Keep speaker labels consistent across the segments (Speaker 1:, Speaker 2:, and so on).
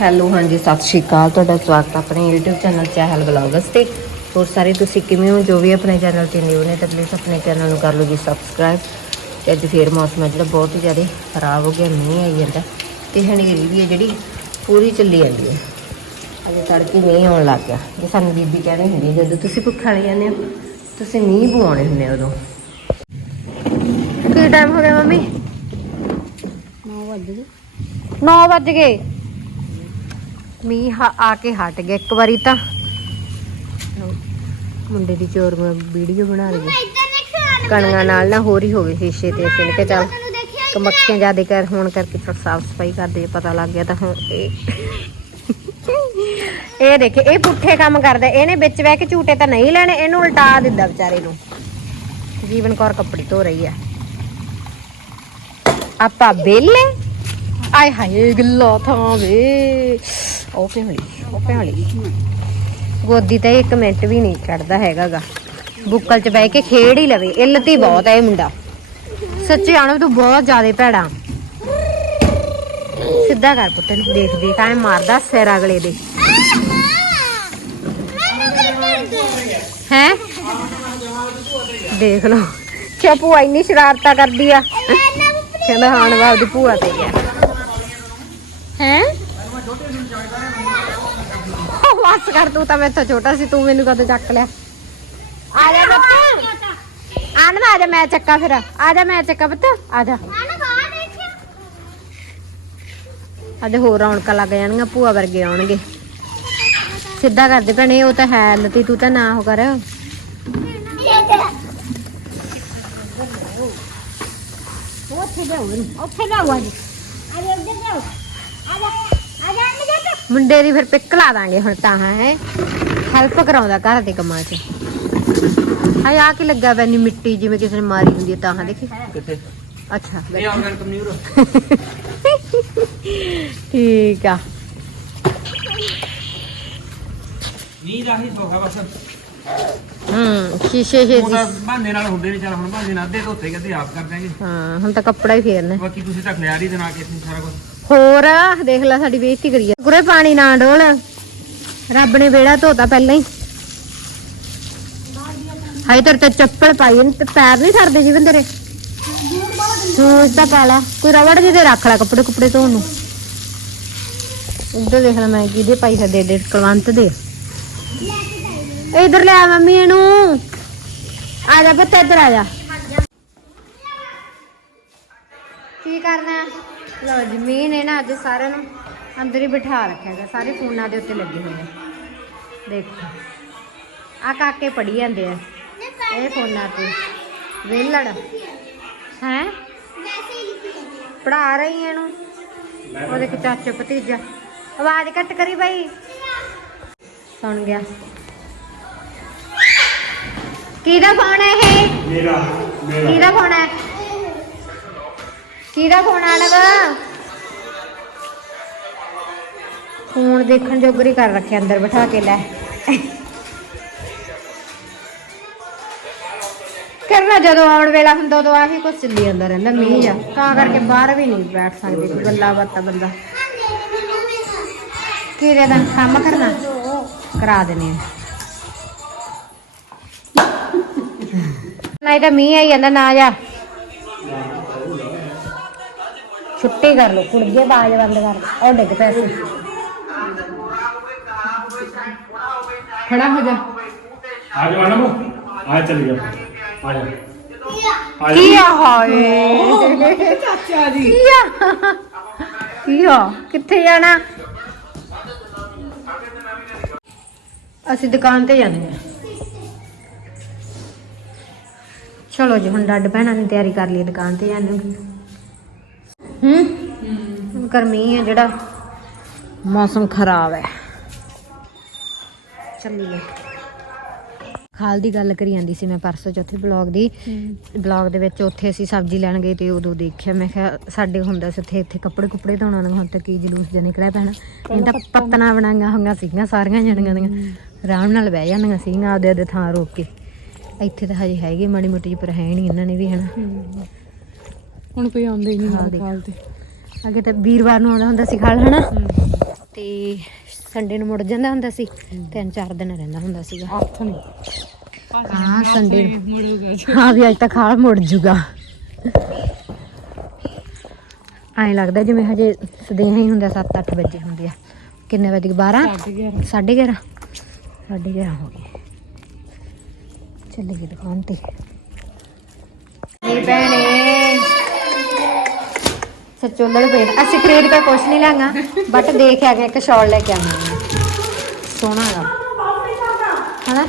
Speaker 1: Hello ਹਾਂਜੀ ਸਤਿ ਸ਼੍ਰੀ ਅਕਾਲ। ਤੁਹਾਡਾ ਸਵਾਗਤ ਹੈ ਆਪਣੇ YouTube ਚੈਨਲ ਚਾਹਲ ਬਲੌਗਸ ਤੇ। ਹੋਰ ਸਾਰੇ ਤੁਸੀਂ ਕਿਵੇਂ ਹੋ? ਜੋ ਵੀ ਆਪਣੇ ਚੈਨਲ ਤੇ ਨਿਊ ਨੇ ਤਾਂ ਪਲੀਜ਼ ਆਪਣੇ ਚੈਨਲ ਨੂੰ ਕਰ ਲਓ ਜੀ ਸਬਸਕ੍ਰਾਈਬ ਤੇ ਅੱਜ ਫੇਰ ਮੌਸਮ ਹੈ ਜਿਹੜਾ ਬਹੁਤ ਹੀ ਜ਼ਿਆਦਾ ਖਰਾਬ ਹੋ ਗਿਆ ਮੀਂਹ ਆਈ ਜਾਂਦਾ। ਤੇ ਹਨੇਰੀ ਵੀ ਹੈ ਜਿਹੜੀ ਪੂਰੀ ਚੱਲੀ ਜਾਂਦੀ ਹੈ। ਅਜੇ ਤੜਕੇ ਮੀਂਹ ਆਉਣ ਲੱਗ ਗਿਆ। ਜੇ ਸਾਨੂੰ ਬੀਬੀ ਕਹਿੰਦੀ ਹੁੰਦੀ ਜਦੋਂ ਤੁਸੀਂ ਭੁੱਖ ਵਾਲੇ ਜਾਂਦੇ ਹੋ ਤੁਸੀਂ ਮੀਂਹ ਪਵਾਉਣੇ ਹੁੰਦੇ ਉਦੋਂ। ਕੀ ਟਾਈਮ ਹੋ ਗਿਆ ਮੰਮੀ?
Speaker 2: 9 ਵਜੇ
Speaker 1: 9 ਵੱਜ ਗਏ। ਮੀਂਹ ਹ- ਆ ਕੇ ਹਟ ਗਿਆ। ਇੱਕ ਵਾਰੀ ਤਾਂ ਮੁੰਡੇ ਦੀ ਚੋਰ ਮੈਂ ਵੀਡੀਓ ਬਣਾ ਹਾਂ। ਕਣੀਆਂ ਨਾਲ ਨਾ ਹੋਰ ਹੀ ਹੋ ਗਈ ਸ਼ੀਸ਼ੇ ਤੇ। ਅਸੀਂ ਕਿ ਚੱਲ ਕਿ ਮੱਖੀਆਂ ਜ਼ਿਆਦਾ ਕਰ ਹੋਣ ਕਰਕੇ ਥੋੜਾ ਸਾਫ਼ ਸਫ਼ਾਈ ਕਰਦੇ ਪਤਾ ਲੱਗ ਗਿਆ ਤਾਂ ਹੁਣ ਇਹ ਇਹ ਦੇਖੇ ਇਹ ਪੁੱਠੇ ਕੰਮ ਕਰਦਾ। ਇਹਨੇ ਵਿੱਚ ਬਹਿ ਕੇ ਝੂਟੇ ਤਾਂ ਨਹੀਂ ਲੈਣੇ ਇਹਨੂੰ ਉਲਟਾ ਦਿੰਦਾ ਵਿਚਾਰੇ ਨੂੰ। ਜੀਵਨ ਕੌਰ ਕੱਪੜੇ ਧੋ ਰਹੀ ਆ। ਆਪਾਂ ਬੇਲੇ ਆਏ ਹਾਏ ਗੱਲਾਂ ਥਾਂ ਵੇ। ਉਹ ਭਿਉਲੀ ਉਹ ਭਿਉਲੀ ਗੋਦੀ ਤੇ ਇੱਕ ਮਿੰਟ ਵੀ ਨਹੀਂ ਕੱਢਦਾ ਹੈਗਾਗਾ। ਬੁੱਕਲ 'ਚ ਬਹਿ ਕੇ ਖੇਡ ਹੀ ਲਵੇ ਇੱਲਤੀ ਬਹੁਤ ਹੈ ਇਹ ਮੁੰਡਾ। ਸੱਚੀ ਆਣੋ ਤੂੰ ਬਹੁਤ ਜ਼ਿਆਦਾ ਭੈੜਾ। ਸਿੱਧਾ ਕਰ ਪੁੱਤ ਨੂੰ ਦੇਖ ਦੇਖ ਐ ਮਾਰਦਾ ਸਿਰ ਅਗਲੇ ਦੇ। ਹੈ? ਦੇਖ ਲਓ ਕਿਆ ਭੂਆ ਇੰਨੀ ਸ਼ਰਾਰਤਾਂ ਕਰਦੀ ਆ? ਕਹਿੰਦਾ ਹਾਂ ਨਵਾਬ ਦੀ ਭੂਆ ਤੇ ਗਿਆ। ਹੈ? ਬਸ ਕਰ ਤੂੰ ਤਾਂ ਮੈਥੋਂ ਛੋਟਾ ਸੀ, ਤੂੰ ਮੈਨੂੰ ਕਦੋਂ ਚੱਕ ਲਿਆ? ਆ ਜਾ ਬੱਤ ਆਨ ਆ ਜਾ, ਮੈਂ ਚੱਕਾ ਫਿਰ। ਆ ਜਾ, ਮੈਂ ਚੱਕਾ ਬੱਤ ਆ ਜਾ। ਅੱਜ ਹੋਰ ਰੌਣਕਾਂ ਲੱਗ ਜਾਣਗੀਆਂ, ਭੂਆ ਵਰਗੇ ਆਉਣਗੇ। ਸਿੱਧਾ ਕਰਦੇ ਭੈਣੇ, ਉਹ ਤਾਂ ਹੈ ਲਤੀ ਤੂੰ ਤਾਂ ਨਾ ਉਹ ਕਰ। ਉੱਥੇ ਜਾਓ ਉੱਥੇ ਜਾਓ ਅੱਜ ਮੁੰਡੇ ਦੀ ਫਿਰ ਪਿੱਕ ਲਾ ਦਾਂਗੇ ਹੁਣ ਤਾਂ ਹੈ। ਹੈਲਪ ਕਰਾਉਂਦਾ ਘਰ ਦੇ ਕੰਮਾਂ 'ਚ। ਹਾਏ ਆ ਕੀ ਲੱਗਾ ਬੈਨੀ ਮਿੱਟੀ ਜਿਵੇਂ ਕਿਸੇ ਨੇ ਮਾਰੀ ਹੁੰਦੀ ਹੈ ਤਾਂ ਹਾਂ ਦੇਖੀ।
Speaker 3: ਕਿੱਥੇ?
Speaker 1: ਅੱਛਾ।
Speaker 3: ਇਹ ਆਰਗਨ ਕਮਿਊਰ
Speaker 1: ਠੀਕ ਆ।
Speaker 3: ਨੀ ਦਾ ਹੀ ਸੋਖਾ ਬਸ।
Speaker 1: ਹੂੰ ਸ਼ੀਸ਼ੇ ਸ਼ੇ
Speaker 3: ਉਹਦਾ ਬਹਾਨੇ ਨਾਲ ਹੁੰਦੇ ਨਹੀਂ ਚੱਲ ਹੁਣ ਬਹਾਨੇ ਨਾਲ ਅੱਧੇ ਧੋਤੇ ਕਿਤੇ ਆਪ ਕਰ ਦਾਂਗੇ
Speaker 1: ਹਾਂ ਹੁਣ ਤਾਂ ਕੱਪੜਾ ਹੀ ਫੇਰਨਾ।
Speaker 3: ਬਾਕੀ ਤੁਸੀਂ ਤਾਂ ਖਿਆਰੀ ਦੇ ਨਾਲ ਕੇ ਇੱਥੇ ਸਾਰਾ ਕੁਝ
Speaker 1: ਹੋਰ, ਦੇਖ ਲੈ ਸਾਡੀ ਬੇਇੱਜ਼ਤੀ ਕਰੀ ਆ। ਗੁਰੇ ਪਾਣੀ ਨਾ ਡੋਲ। ਰੱਬ ਨੇ ਬੇੜਾ ਧੋਤਾ ਪਹਿਲਾਂ ਹੀ। ਹਾਏ, ਤੇਰੇ ਤੇ ਚੱਪਲ ਪਾਈ ਨੇ ਤੇ ਪੈਰ ਨਹੀਂ ਸਰਦੇ ਜੀਵਨ ਤੇਰੇ। ਸੂਜ ਤਾਂ ਪਾ ਲਾ। ਕੋਈ ਰਵੜ ਜਿਹੇ ਤੇ ਰੱਖ ਲੈ ਕੱਪੜੇ ਕੁਪੜੇ ਧੋਣ ਨੂੰ। ਇੱਧਰ ਦੇਖ ਲੈ ਮੈਂ ਕਿਹਦੇ ਪਾਈ ਸਾਡੇ ਦੇ ਦੇ ਕਲਵੰਤ ਦੇ। ਇਧਰ ਲੈ ਆ ਮੰਮੀ ਇਹਨੂੰ। ਆ ਜਾ ਬੱਤੇ ਇੱਧਰ ਆ ਜਾ। ਕੀ ਕਰਨਾ? ਹੈ? ਲਓ ਜੀ ਮੀਂਹ ਨੇ ਨਾ ਅੱਜ ਸਾਰਿਆਂ ਨੂੰ ਅੰਦਰ ਹੀ ਬਿਠਾ ਰੱਖਿਆ ਹੈਗਾ ਸਾਰੇ ਫੋਨਾਂ ਦੇ ਉੱਤੇ ਲੱਗੇ ਹੋਏ ਆ ਦੇਖੋ ਆ ਕਾਕੇ ਪੜੀ ਜਾਂਦੇ ਆ ਇਹ ਫੋਨਾਂ ਤੇ। ਵੇਲੜ ਹੈ? ਪੜਾ ਰਹੀ ਆ ਇਹਨੂੰ। ਉਹ ਦੇਖ ਚਾਚਾ ਭਤੀਜਾ। ਆਵਾਜ਼ ਘੱਟ ਕਰੀ ਬਾਈ। ਸੁਣ ਗਿਆ। ਕਿਹਦਾ ਫੋਨ ਹੈ ਇਹ?
Speaker 3: ਮੇਰਾ
Speaker 1: ਕਿਹਦਾ ਫੋਨ ਹੈ ਕਿਹਦਾ ਫੋਨ ਆ ਲਗਾ? ਫੋਨ ਦੇਖਣ ਜੋਗਰੀ ਕਰ ਰੱਖਿਆ, ਅੰਦਰ ਬਿਠਾ ਕੇ ਲੈ। ਕਰਨਾ ਜਦੋਂ ਆਉਣ ਵੇਲਾ ਹੁੰਦਾ, ਉਦੋਂ ਆਹੀ ਕੁਝ ਚੱਲੀ ਜਾਂਦਾ ਰਹਿੰਦਾ, ਮੀਂਹ ਜਾ ਤਾਂ ਕਰਕੇ ਬਾਹਰ ਵੀ ਨਹੀਂ ਬੈਠ ਸਕਦੇ ਗੱਲਾਂ ਬਾਤਾਂ ਬੰਦਾ। ਕਿਹਦੇ ਦਾ ਕੰਮ ਕਰਨਾ? ਕਰਾ ਦੇਣੇ ਆ। ਨਹੀਂ ਤਾਂ ਮੀਂਹ ਆਈ ਜਾਂਦਾ, ਨਾ ਜਾ। ਛੁੱਟੀ ਕਰ ਲੋ ਕੁੜੀਏ ਬਾਜ ਬੰਦ ਕਰ ਉਹ ਡਿੱਗ ਪੈਸੇ ਖੜਾ ਹੋ ਜਾ।
Speaker 4: ਆ ਜਾ ਨਾ ਆ ਚੱਲ ਜਾ ਆ ਜਾ। ਆ
Speaker 1: ਕੀ ਆ ਹਾਏ? ਚਾਚਾ ਜੀ। ਕੀ ਆ? ਕੀ ਆ? ਕਿੱਥੇ ਜਾਣਾ? ਅਸੀਂ ਦੁਕਾਨ ਤੇ ਜਾਂਦੇ ਹਾਂ ਚਲੋ ਜੀ ਹੁਣ ਡੱਡ ਭੈਣਾਂ ਨੇ ਤਿਆਰੀ ਕਰ ਲਈ ਦੁਕਾਨ ਤੇ ਜਾਂਦੇ ਹਾਂ? ਗਰਮੀ ਹੈ ਜਿਹੜਾ। ਮੌਸਮ ਖਰਾਬ ਹੈ। ਚੱਲੀਏ। ਖਾਲ ਦੀ ਗੱਲ ਕਰੀ ਜਾਂਦੀ ਸੀ ਮੈਂ ਪਰਸੋਂ ਚੌਥੇ ਬਲੌਗ ਦੀ। ਬਲੌਗ ਦੇ ਵਿੱਚ ਉੱਥੇ ਅਸੀਂ ਸਬਜ਼ੀ ਲੈਣ ਗਏ ਤੇ ਉਦੋਂ ਦੇਖਿਆ ਮੈਂ ਕਿਹਾ ਸਾਡੇ ਹੁੰਦਾ ਸੀ ਉੱਥੇ ਇੱਥੇ ਕੱਪੜੇ ਕੁਪੜੇ ਧੋਣਾ ਨੂੰ ਹੁਣ ਤਾਂ ਕੀ ਜਲੂਸ ਜਿਹਾ ਨਿਕਲਿਆ ਪੈਣਾ। ਇਹ ਤਾਂ ਪੱਤਨਾ ਬਣਾਈਆਂ ਹੋਈਆਂ ਸੀਗੀਆਂ ਸਾਰੀਆਂ ਜਣੀਆਂ ਦੀਆਂ। ਆਰਾਮ ਨਾਲ ਬਹਿ ਜਾਂਦੀਆਂ ਸੀਗੀਆਂ ਆਪਦੇ ਆਪਦੇ ਥਾਂ ਰੋਕ ਕੇ। ਇੱਥੇ ਤਾਂ ਹਜੇ ਹੈਗੇ ਮਾੜੀ ਮੋਟੀ ਪਰ ਹੈ ਨਹੀਂ ਇਹਨਾਂ ਨੇ ਵੀ ਹਨਾ।
Speaker 2: ਹੁਣ ਕੋਈ ਆਉਂਦਾ ਹੀ ਨਹੀਂ। ਖਾਲ ਤੇ।
Speaker 1: ਅੱਗੇ ਤਾਂ ਵੀਰਵਾਰ ਨੂੰ ਆਉਂਦਾ ਹੁੰਦਾ ਸੀ ਖਾਲ ਹਨਾ? ਤੇ ਸੰਡੇ ਨੂੰ ਮੁੜ ਜਾਂਦਾ ਹੁੰਦਾ ਸੀ। ਤਿੰਨ ਚਾਰ ਦਿਨ ਰਹਿੰਦਾ ਹੁੰਦਾ ਸੀਗਾ।
Speaker 2: ਹੱਥ ਨਹੀਂ
Speaker 1: ਹਾਂ ਸੰਡੇ
Speaker 2: ਮੁੜੂਗਾ
Speaker 1: ਹਾਂ ਵੀ ਅੱਜ ਤੱਕ ਹਾਲ ਮੁੜ ਜੂਗਾ। ਐਂ ਲੱਗਦਾ ਜਿਵੇਂ ਹਜੇ ਸਦੇਹਾ ਹੀ ਹੁੰਦਾ 7-8 ਵਜੇ ਹੁੰਦੇ ਆ। ਕਿੰਨੇ ਵਜੇ? 12 11:30 11:30 ਹੋ ਗਏ। ਚੱਲੇ ਗਏ ਦੁਕਾਨ ਤੇ। ਨਹੀਂ ਭੈਣੇ। ਸੱਚੋ ਲੜ ਪਏ ਨੇ। ਅਸੀਂ ਖਰੀਦ ਕੇ ਕੁਛ ਨਹੀਂ ਲਾਂਗਾ ਬਟ ਦੇਖ ਆ ਕੇ ਇੱਕ ਸ਼ਾਲ ਲੈ ਕੇ ਹਾਂ। ਸੋਹਣਾ ਗਾ। ਹਨਾ?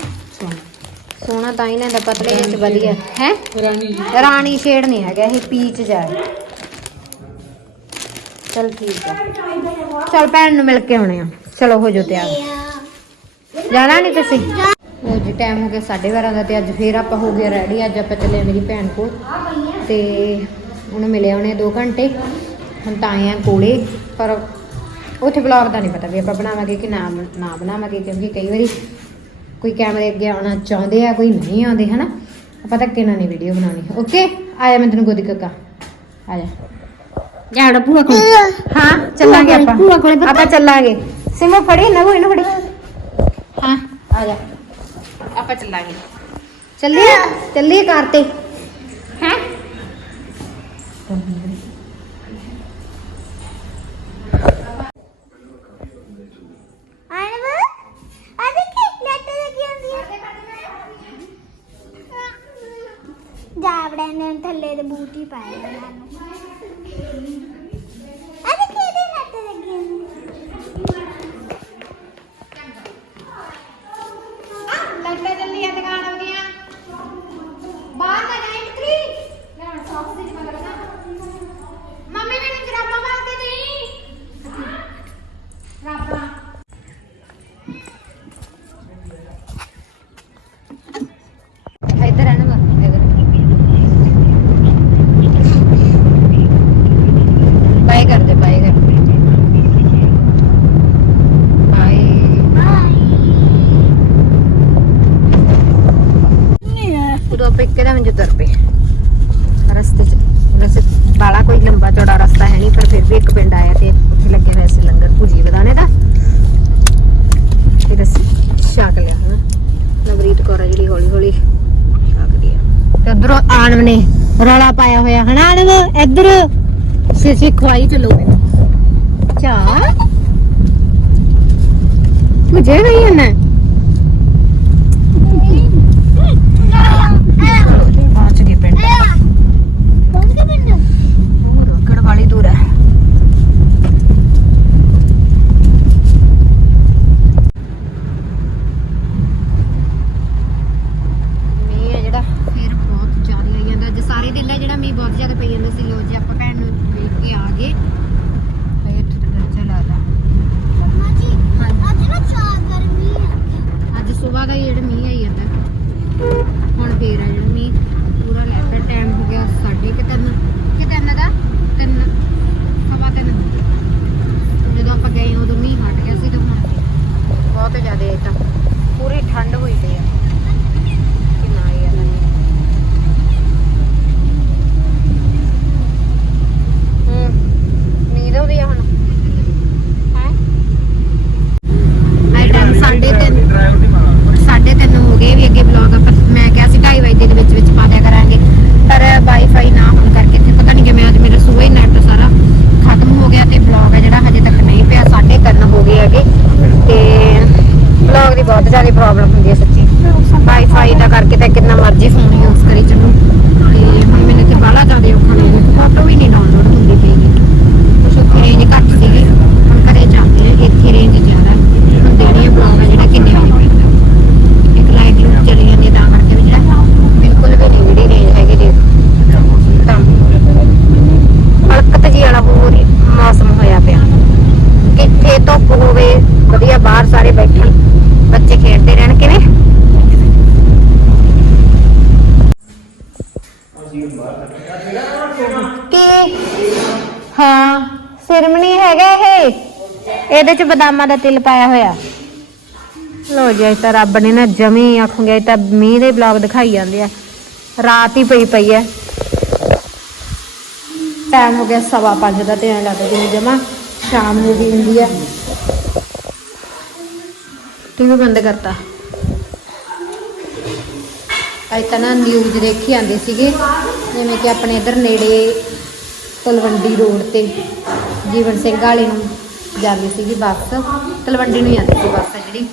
Speaker 1: ਸੋਹਣਾ। ਤਾਂ ਹੀ ਨਾ ਦਾ ਪਤਲੇ ਜਿਹੇ ਚ ਵਧੀਆ। ਹੈ?
Speaker 2: ਰਾਣੀ
Speaker 1: ਰਾਣੀ ਸ਼ੇਡ ਨਹੀਂ ਹੈਗਾ ਇਹ ਪੀਚ ਜਾ ਚਲ ਠੀਕ ਆ। ਚਲ ਭੈਣ ਨੂੰ ਮਿਲ ਕੇ ਆਉਣੇ ਆ। ਚਲੋ ਹੋ ਜੋ ਤਿਆਰ। ਜਾਣਾ ਨਹੀਂ ਤੁਸੀਂ? ਉਹ ਜੀ ਟਾਈਮ ਹੋ ਗਿਆ 12:30 ਦਾ ਤੇ ਅੱਜ ਫੇਰ ਆਪਾਂ ਹੋ ਗਏ ਰੈਡੀ ਅੱਜ ਆਪਾਂ ਚੱਲੇ ਮੇਰੀ ਭੈਣ ਕੋਲ। ਤੇ ਉਹਨੂੰ ਮਿਲੇ ਆਉਣੇ 2 ਘੰਟੇ। ਹੁਣ ਤਾਂ ਆਏ ਆ ਕੋਲੇ ਪਰ ਉੱਥੇ ਵਲੌਗ ਦਾ ਨਹੀਂ ਪਤਾ ਵੀ ਆਪਾਂ ਬਣਾਵਾਂਗੇ ਕਿ ਨਾ ਨਾ ਬਣਾਵਾਂਗੇ ਕਿਉਂਕਿ ਕਈ ਵਾਰੀ ਕੋਈ ਕੈਮਰੇ ਅੱਗੇ ਆਉਣਾ ਚਾਹੁੰਦੇ ਆ ਕੋਈ ਨਹੀਂ ਆਉਂਦੇ ਹਨਾ? ਆਪਾਂ ਧੱਕੇ ਨਾਲ ਨਹੀਂ ਵੀਡੀਓ ਬਣਾਉਣੀ। ਓਕੇ ਆਇਆ ਮੈਂ ਤੈਨੂੰ ਗੋਦੀ ਕੱਕਾ। ਆ ਜਾ
Speaker 2: ਜਾੜਾ ਭੂਆ ਕੋਲ।
Speaker 1: ਹਾਂ ਚੱਲਾਂਗੇ ਆਪਾਂ।
Speaker 2: ਭੂਆ ਕੋਲੇ।
Speaker 1: ਆਪਾਂ ਚੱਲਾਂਗੇ। ਸਿਮੋ ਫੜੀ ਨਾ ਕੋਈ ਨਾ ਫੜੀ। ਹਾਂ। ਆ ਜਾ। ਆਪਾਂ ਚੱਲਾਂਗੇ। ਚੱਲੀਏ ਚੱਲੀਏ ਕਾਰ ਤੇ। ਹੈ?
Speaker 5: ਜਾਵੜੇ ਨੇ ਥੱਲੇ ਦੇ ਬੂਟ ਹੀ ਪਾਏ ਉਹਨਾਂ ਨੂੰ ਆ ਦੇਖੀ ਇਹਦੇ ਲੱਟ ਲੱਗੀ ਹੁੰਦੀ
Speaker 1: ਲੱਗਦਾ ਚੱਲੀ ਆ ਦੁਕਾਨ ਹੋ ਗਈਆਂ ਬਾਹਰ ਨਾ ਜਾਈਂ ਟਰੀ ਲੈ ਸੌਕਸ ਦੀ ਮਗਰ ਨਾ ਮੰਮੀ ਮੈਨੂੰ ਜਰਾਬਾਂ ਪਾ ਕੇ ਦੇਈ ਰਾਬਾਂ ਇੱਧਰ ਆ ਨਾ ਬਾਬੂ ਦੇ ਬਾਏ ਕਰ ਦੇ ਬਾਏ ਕਰ ਬਾਏ ਉਦੋਂ ਆਪਾਂ ਇੱਕਦਮ ਜੋ ਤੁਰ ਪਏ ਰਸਤੇ ਚ ਵੈਸੇ ਬਾਲਾ ਕੋਈ ਲੰਬਾ ਚੌੜਾ ਰਸਤਾ ਹੈ ਨਹੀਂ ਪਰ ਫਿਰ ਵੀ ਇੱਕ ਪਿੰਡ ਆਇਆ ਤੇ ਉੱਥੇ ਲੱਗੇ ਹੋਏ ਸੀ ਲੰਗਰ ਭੁਜੀ ਵਧਾਣੇ ਦਾ ਫਿਰ ਅਸੀਂ ਛਕ ਲਿਆ ਹਨਾ ਨਵਰੀਤ ਕੌਰ ਆ ਜਿਹੜੀ ਹੌਲੀ ਹੌਲੀ ਛਕਦੀ ਆ ਤੇ ਉਧਰੋਂ ਆਣਵ ਨੇ ਰੌਲਾ ਪਾਇਆ ਹੋਇਆ। ਹਨਾ ਆਣਵ ਇੱਧਰ ਸਿਸੀ ਖਵਾਈ ਚਲੋ। ਚਾ ਮੁਝੇ ਨਹੀਂ ਹੈ ਪਹੁੰਚ ਹਾਂ। ਸਿਰਮਣੀ ਹੈਗਾ ਇਹ। ਇਹਦੇ ਚ ਬਦਾਮਾਂ ਦਾ ਤਿਲ ਪਾਇਆ ਹੋਇਆ। ਲੋ ਜੀ ਤਾਂ ਰੱਬ ਨੇ ਨਾ ਜਮੀ ਆਖੂਗੇ ਤਾਂ ਮੀਂਹ ਦੇ ਬਲੌਗ ਦਿਖਾਈ ਜਾਂਦੇ ਆ। ਰਾਤ ਹੀ ਪਈ ਪਈ ਐ ਟਾਈਮ ਹੋ ਗਿਆ ਸਵਾ ਪੰਜ ਦਾ ਤੇ ਐਂ ਲੱਗਦਾ ਜਿਵੇਂ ਜਮਾ ਸ਼ਾਮ ਹੋ ਗਈ ਹੁੰਦੀ ਆ। ਟੀਵੀ ਬੰਦ ਕਰਤਾ। ਅੱਜ ਤਾਂ ਨਾ ਨਿਊਜ਼ ਦੇਖੀ ਆਂਦੇ ਸੀਗੇ, ਜਿਵੇਂ ਕਿ ਆਪਣੇ ਇਧਰ ਨੇੜੇ ਤਲਵੰਡੀ ਰੋਡ ਤੇ ਜੀਵਨ ਸਿੰਘ ਵਾਲੇ ਨੂੰ ਜਾਂਦੀ ਸੀਗੀ ਬੱਸ। ਤਲਵੰਡੀ ਨੂੰ ਜਾਂਦੀ ਸੀ ਬੱਸ ਜਿਹੜੀ।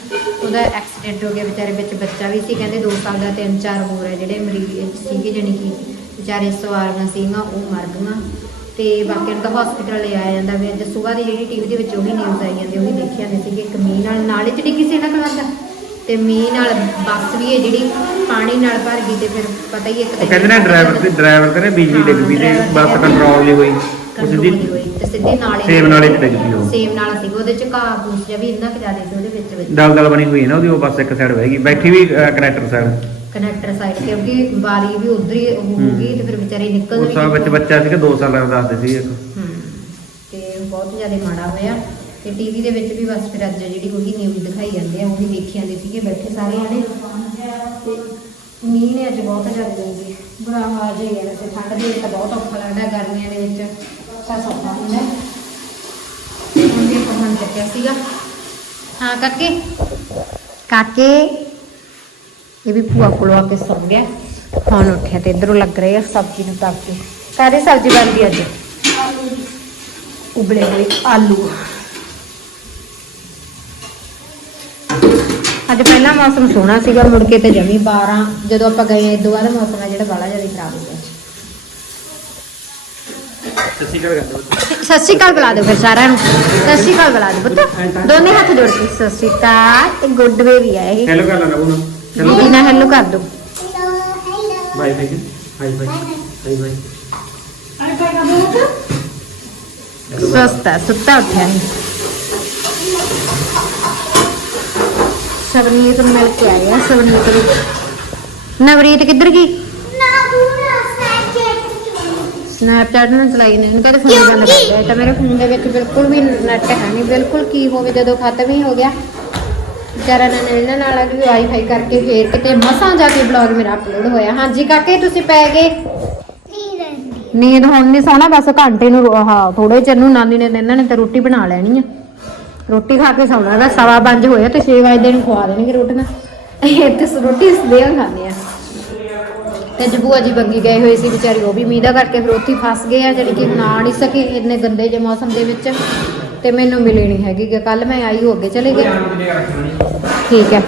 Speaker 1: ਉਹਦਾ ਐਕਸੀਡੈਂਟ ਹੋ ਗਿਆ, ਵਿਚਾਰੇ ਵਿੱਚ ਬੱਚਾ ਵੀ ਸੀ। ਕਹਿੰਦੇ 2 ਸਾਲ ਦਾ, ਤਿੰਨ ਚਾਰ ਹੋਰ ਹੈ ਜਿਹੜੇ ਮਰੀਜ਼ ਸੀਗੇ, ਜਾਣੀ ਕਿ ਵਿਚਾਰੇ ਸਵਾਰੀਆਂ ਸੀਗੀਆਂ ਉਹ ਮਰ ਗਈਆਂ। ਤੇ ਬਾਕੀਆਂ ਨੂੰ ਤਾਂ ਹਸਪੀਟਲ ਲੈ ਆਇਆ ਜਾਂਦਾ। ਵੀ ਅੱਜ ਸਵੇਰ ਦੀ ਜਿਹੜੀ ਟੀਵੀ ਦੇ ਵਿੱਚ ਉਹ ਵੀ ਨਿਊਜ਼ ਆਈ ਜਾਂਦੀ, ਉਹ ਵੀ ਦੇਖੀ ਜਾਂਦੇ ਸੀਗੇ। ਇੱਕ ਮੀਂਹ ਨਾਲ ਨਾਲੇ ਚ ਡਿੱਗੀ ਸੀ ਨਾ ਕਲਵੰਦਾ ਤੇ ਮੀਂਹ ਨਾਲ ਬੱਸ ਵੀ ਹੈ ਜਿਹੜੀ ਪਾਣੀ ਨਾਲ ਭਰ ਗਈ ਤੇ ਫਿਰ ਪਤਾ ਹੀ ਇੱਕ
Speaker 3: ਉਹ ਕਹਿੰਦੇ ਨੇ ਡਰਾਈਵਰ ਤੇ ਡਰਾਈਵਰ ਤੇ ਨਾ ਬਿਜਲੀ ਡਿੱਗ ਪਈ ਤੇ ਬੱਸ ਕੰਟਰੋਲ ਨਹੀਂ ਹੋਈ। ਉਹ ਸਿੱਧੀ
Speaker 1: ਤੇ ਸਿੱਧੀ ਨਾਲੇ
Speaker 3: ਸੇਮ ਨਾਲੇ ਚ ਡਿੱਗ ਪਈ ਉਹ।
Speaker 1: ਸੇਮ ਨਾਲ ਸੀ ਉਹਦੇ ਚ ਘਾਹ ਫੂਸ ਜਿਹਾ ਵੀ ਇੰਨਾ ਕੁ ਜ਼ਿਆਦਾ ਸੀ ਉਹਦੇ ਵਿੱਚ ਵਿੱਚ।
Speaker 3: ਦਲ ਦਲ ਬਣੀ ਹੋਈ ਹੈ ਨਾ ਉਹਦੀ ਉਹ ਬੱਸ ਇੱਕ ਸਾਈਡ ਬਹਿ ਗਈ। ਬੈਠੀ ਵੀ ਕਨੈਕਟਰ ਸਾਈਡ
Speaker 1: ਕਨੈਕਟਰ ਸਾਈਡ ਕਿਉਂਕਿ ਬਾਰੀ ਵੀ ਉਧਰ ਹੀ ਹੋਊਗੀ ਤੇ ਫਿਰ ਵਿਚਾਰੇ ਨਿਕਲ
Speaker 3: ਉਸ ਸਾਲ ਵਿੱਚ ਬੱਚਾ ਸੀਗਾ 2 ਸਾਲਾਂ ਦਾ ਦੱਸਦੇ ਸੀ ਇੱਕ।
Speaker 1: ਹਮ, ਤੇ ਬਹੁਤ ਜ਼ਿਆਦਾ ਮਾੜਾ ਹੋਇਆ। ਤੇ ਟੀਵੀ ਦੇ ਵਿੱਚ ਵੀ ਬਸ ਫਿਰ ਅੱਜ ਜਿਹੜੀ ਉਹੀ ਨਿਊਜ਼ ਦਿਖਾਈ ਜਾਂਦੇ ਆ ਉਹ ਵੀ ਦੇਖੀ ਜਾਂਦੇ ਸੀਗੇ ਬੈਠੇ ਸਾਰੇ ਜਾਣੇ ਤੇ ਮੀਂਹ ਨੇ ਅੱਜ ਬਹੁਤ ਜ਼ਿਆਦਾ ਜਾਂਦੀ ਬੁਰਾ ਹਾਲ ਜਿਹਾ ਹੈ ਤੇ ਠੰਡ ਦੇ ਵਿੱਚ ਤਾਂ ਬਹੁਤ ਔਖਾ ਲੱਗਦਾ ਗਰਮੀਆਂ ਦੇ ਵਿੱਚ। ਤਾਂ ਸੌਖਾ ਹੁੰਦਾ ਵੀ ਪਹੁੰਚ ਚੱਕਿਆ ਸੀਗਾ। ਹਾਂ ਕਾਕੇ? ਕਾਕੇ? ਇਹ ਵੀ ਭੂਆ ਕੋਲੋਂ ਆ ਕੇ ਸੌਂ ਗਿਆ। ਹੁਣ ਉੱਠਿਆ ਤੇ ਇਧਰੋਂ ਲੱਗ ਰਿਹਾ ਸਬਜ਼ੀ ਨੂੰ ਤੱਕ ਕੇ ਕਾਹਦੀ ਸਬਜ਼ੀ ਬਣਦੀ ਅੱਜ? ਉਬਲੇ ਹੋਏ ਆਲੂ। ਅੱਜ ਪਹਿਲਾ ਮੌਸਮ ਸੋਹਣਾ ਸੀਗਾ ਮੁੜ ਕੇ ਤੇ ਜਮੀ 12 ਜਦੋਂ ਆਪਾਂ ਗਏ ਇਦੋਂ ਬਾਅਦ ਮੌਸਮ ਆ ਜਿਹੜਾ ਬਾਲਾ ਜ਼ਿਆਦਾ ਖਰਾਬ ਹੋ ਗਿਆ। ਸਤਿ ਸ਼੍ਰੀ ਅਕਾਲ ਬੁਲਾ ਦਿਓ ਫਿਰ ਸਾਰਿਆਂ ਨੂੰ। ਸਤਿ ਸ਼੍ਰੀ ਅਕਾਲ ਬੁਲਾ ਦਿਓ ਪੁੱਤ। ਦੋਨੇ ਹੱਥ ਜੋੜ ਕੇ। ਸਤਿ ਸ਼੍ਰੀ ਅਕਾਲ ਇਹ ਗੁੱਡ ਬੇਬੀ ਆ ਇਹ।
Speaker 3: ਹੈਲੋ ਕਰ ਲੈਣਾ ਬੁਣਾ
Speaker 1: ਦੀਦੀ ਨਾਲ ਹੈਲੋ ਕਰ ਦਿਓ
Speaker 5: hello hello
Speaker 3: bye bye hi bye hi bye
Speaker 1: ਸਸਤਾ ਸੁੱਤਾ ਉੱਠਿਆ ਨਹੀਂ ਸਵਨੀਤ ਨੂੰ ਮਿਲ ਕੇ ਆਇਆ ਸਵਨੀਤ ਵੀ ਨਵਰੀਤ ਕਿੱਧਰ ਗਈ?
Speaker 5: ਸਨੈਪਚੈਟ
Speaker 1: ਨੂੰ ਚਲਾਈ ਨਹੀਂ ਉਹਨੇ ਫੋਨ ਬੰਦ ਕਰ ਦਿਆ ਤਾਂ ਮੇਰੇ ਫੋਨ ਦੇ ਵਿੱਚ ਬਿਲਕੁਲ ਵੀ ਨੈਟ ਹੈ ਨਹੀਂ। ਬਿਲਕੁਲ ਕੀ ਹੋਵੇ ਜਦੋਂ ਖਤਮ ਹੀ ਹੋ ਗਿਆ, ਵਿਚਾਰਾ ਨੇ ਇਹਨਾਂ ਨਾਲ ਵੀ ਵਾਈਫਾਈ ਕਰਕੇ ਫੇਰ ਕਿਤੇ ਮਸਾਂ ਜਾ ਕੇ ਬਲੌਗ ਮੇਰਾ ਅਪਲੋਡ ਹੋਇਆ। ਹਾਂਜੀ ਕਾਕੇ, ਤੁਸੀਂ ਪੈ ਗਏ? ਨੀਂਦ ਹੁਣ ਨਹੀਂ ਸੌਣਾ, ਬਸ ਘੰਟੇ ਨੂੰ ਰੋ- ਥੋੜੇ ਚਿਰ ਨੂੰ ਨਾਨੀ ਨੇ ਇਹਨਾਂ ਨੇ ਤਾਂ ਰੋਟੀ ਬਣਾ ਲੈਣੀ ਆ। ਰੋਟੀ ਖਾ ਕੇ ਸੌਣਾ ਦਾ, ਸਵਾ ਪੰਜ ਹੋਇਆ ਤੇ 6 ਵਜੇ ਨੂੰ ਖਵਾ ਦੇਣਗੇ ਰੋਟੀਆਂ। ਇੱਥੇ ਸ- ਰੋਟੀ ਸਦੇਹ ਖਾਂਦੇ ਆ ਤੇ ਜਬੂਆ ਜੀ ਬੰਗੀ ਗਏ ਹੋਏ ਸੀ ਵਿਚਾਰੀ, ਉਹ ਵੀ ਮੀਂਹ ਕਰਕੇ ਫਿਰ ਉੱਥੇ ਫਸ ਗਏ ਆ, ਜਿਹੜੀ ਕਿ ਨਾ ਨਹੀਂ ਸਕੇ ਇੰਨੇ ਗੰਦੇ ਜਿਹੇ ਮੌਸਮ ਦੇ ਵਿੱਚ। ਤੇ ਮੈਨੂੰ ਮਿਲੀ ਨਹੀਂ ਹੈਗੀ ਕਿ ਕੱਲ ਮੈਂ ਆਈ ਹੋ ਅੱਗੇ ਚਲੇ ਗਏ। ਠੀਕ ਹੈ।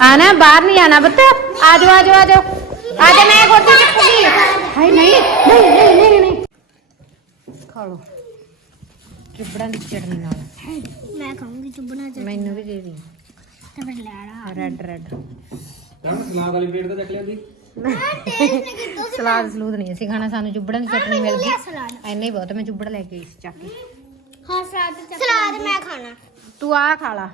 Speaker 1: ਆਣਾ, ਬਾਹਰ ਨਹੀਂ ਆਣਾ ਬੱਤ ਆ ਜਾਓ ਆ ਜਾਓ ਆ ਜਾਓ ਆ ਜਾ, ਮੈਂ ਗੋਦੀ ਚੱਕੂਗੀ ਹਾਏ ਨਹੀਂ ਨਹੀਂ ਨਹੀਂ ਨਹੀਂ। ਖਾ ਲਓ। ਚਿਬੜਾਂ ਦੀ ਚਟਨੀ ਨਾਲ।
Speaker 5: ਮੈਂ ਖਾਉਂਗੀ ਚੁੱਬਣਾ ਚ
Speaker 1: ਮੈਨੂੰ ਵੀ ਦੇ ਦੀ।
Speaker 5: ਤੇ ਫਿਰ ਲੈ ਲਾ
Speaker 1: ਰੈੱਡ ਰੈੱਡ
Speaker 3: ਤਾਂ ਸਲਾਦ ਵਾਲੀ ਪਲੇਟ ਤਾਂ ਚੱਕ ਲਿਆਂਦੀ।
Speaker 1: ਸਲਾਦ ਸਲੂਦ ਨਹੀਂ। ਅਸੀਂ ਖਾਣਾ ਸਾਨੂੰ ਚੁੱਬੜਾਂ ਦੀ ਚਟਨੀ ਮਿਲ ਗਈ ਐਨਾ ਹੀ ਬਹੁਤ ਮੈਂ ਚੁੱਬੜਾ ਲੈ ਕੇ ਆਈ ਸੀ ਚੱਕ ਕੇ।
Speaker 5: ਹਾਂ ਸਲਾਦ ਸਲਾਦ ਮੈਂ ਖਾਣਾ।
Speaker 1: ਤੂੰ ਆ ਖਾ ਲਾ।